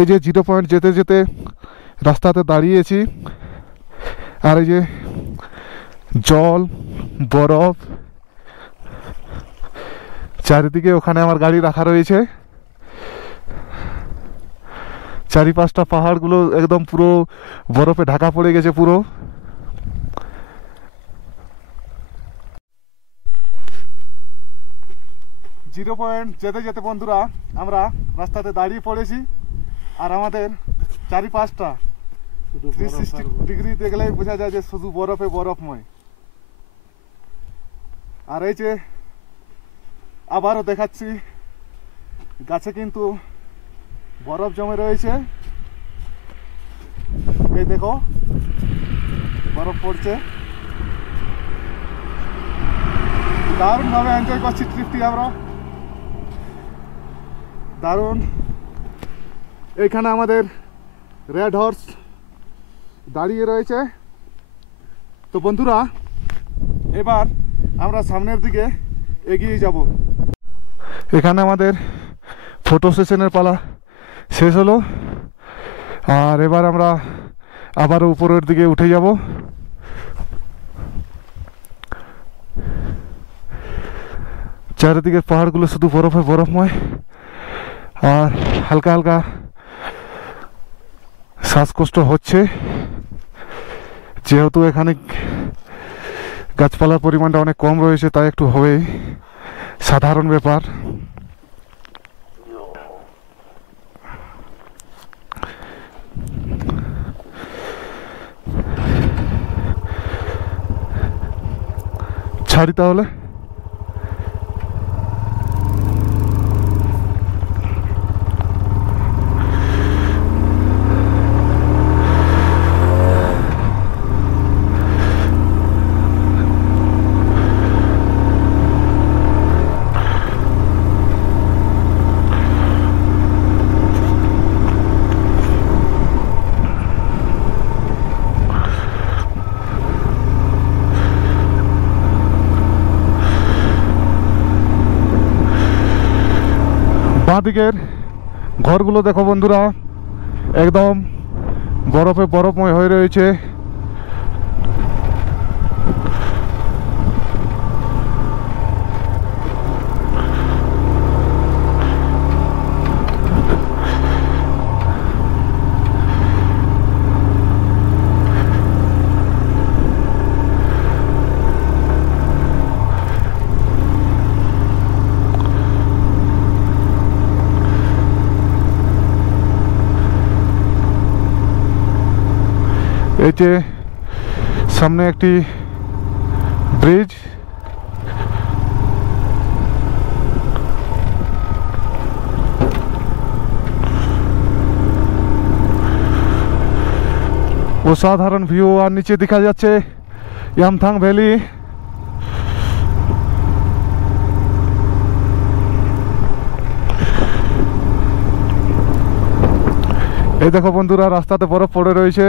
এই যে 0 পয়েন্ট যেতে যেতে রাস্তাতে দাঁড়িয়েছি, আর এই যে জল, বরফ চারিদিকে। ওখানে আমার গাড়ি রাখা রয়েছে। চারিপাশটা পাহাড়গুলো একদম পুরো বরফে ঢাকা পড়ে গেছে পুরো। জিরো পয়েন্ট যেতে যেতে বন্ধুরা আমরা রাস্তাতে দাঁড়িয়ে পড়েছি, আর আমাদের চারিপাশটা 360 ডিগ্রি দেখলেই বোঝা যায় যে শুধু বরফে বরফময়। আর এই যে আবারও দেখাচ্ছি, গাছে কিন্তু বরফ জমে রয়েছে। এই দেখো বরফ পড়ছে। দারুণভাবে এনজয় করছি ট্রিপটি আমরা, দারুণ। এইখানে আমাদের রেড হর্স দাঁড়িয়ে রয়েছে। তো বন্ধুরা এবার আমরা সামনের দিকে এগিয়ে যাব। এখানে আমাদের ফটো সেশনের পালা শেষ হলো, আর এবার আমরা আবারও উপরের দিকে উঠে যাব। চারিদিকের পাহাড়গুলো শুধু বরফে বরফময়, আর হালকা হালকা শ্বাসকষ্ট হচ্ছে, যেহেতু এখানে গাছপালার পরিমাণটা অনেক কম রয়েছে, তাই একটু হবেই, সাধারণ ব্যাপার। ছাড়ি তাহলে। বাঁদিকের ঘরগুলো দেখো বন্ধুরা, একদম বরফে বরফময় হয়ে রয়েছে। এই যে সামনে একটি ব্রিজ, অসাধারণ ভিউ। আর নিচে দেখা যাচ্ছে ইয়ামথাং ভ্যালি। এই দেখো বন্ধুরা, রাস্তাতে বরফ পড়ে রয়েছে।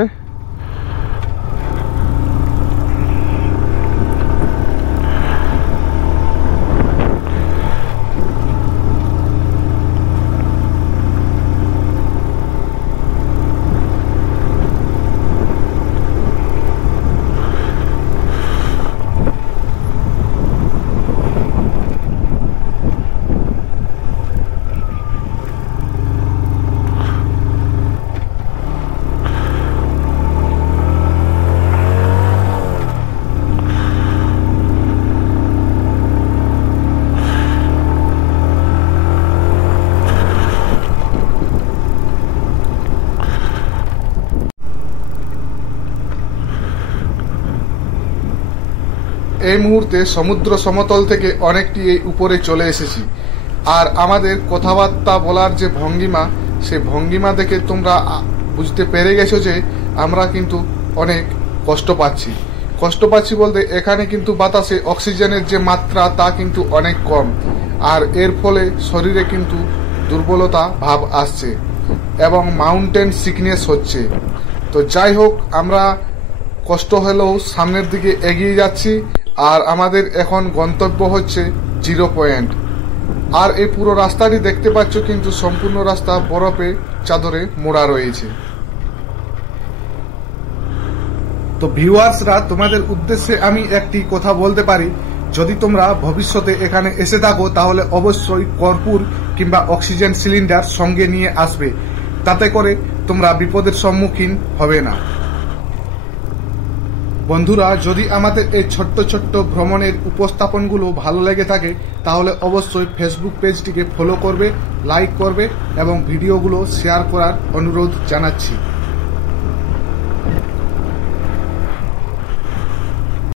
এই মুহূর্তে সমুদ্র সমতল থেকে অনেকটি উপরে চলে এসেছি, আর আমাদের কথাবার্তা বলার যে ভঙ্গিমা, সেই ভঙ্গিমা দেখে তোমরা বুঝতে পেরে গেছো যে আমরা কিন্তু অনেক কষ্ট পাচ্ছি। কষ্ট পাচ্ছি বলতে এখানে কিন্তু বাতাসে অক্সিজেনের যে মাত্রা তা কিন্তু অনেক কম, আর এর ফলে শরীরে কিন্তু দুর্বলতা ভাব আসছে এবং মাউন্টেন সিকনেস হচ্ছে। তো যাই হোক, আমরা কষ্ট হলেও সামনের দিকে এগিয়ে যাচ্ছি, আর আমাদের এখন গন্তব্য হচ্ছে 0 পয়েন্ট। আর এই পুরো রাস্তাটি দেখতে পাচ্ছ কিন্তু সম্পূর্ণ রাস্তা বরফে চাদরে মোড়া রয়েছে। তো ভিউয়ার্সরা, তোমাদের উদ্দেশ্যে আমি একটি কথা বলতে পারি, যদি তোমরা ভবিষ্যতে এখানে এসে থাকো তাহলে অবশ্যই কর্পূর কিংবা অক্সিজেন সিলিন্ডার সঙ্গে নিয়ে আসবে, তাতে করে তোমরা বিপদের সম্মুখীন হবে না। বন্ধুরা, যদি আমাদের এই ছোট্ট ছোট্ট ভ্রমণের উপস্থাপনগুলো ভালো লেগে থাকে তাহলে অবশ্যই ফেসবুক পেজটিকে ফলো করবে, লাইক করবে এবং ভিডিওগুলো শেয়ার করার অনুরোধ জানাচ্ছি।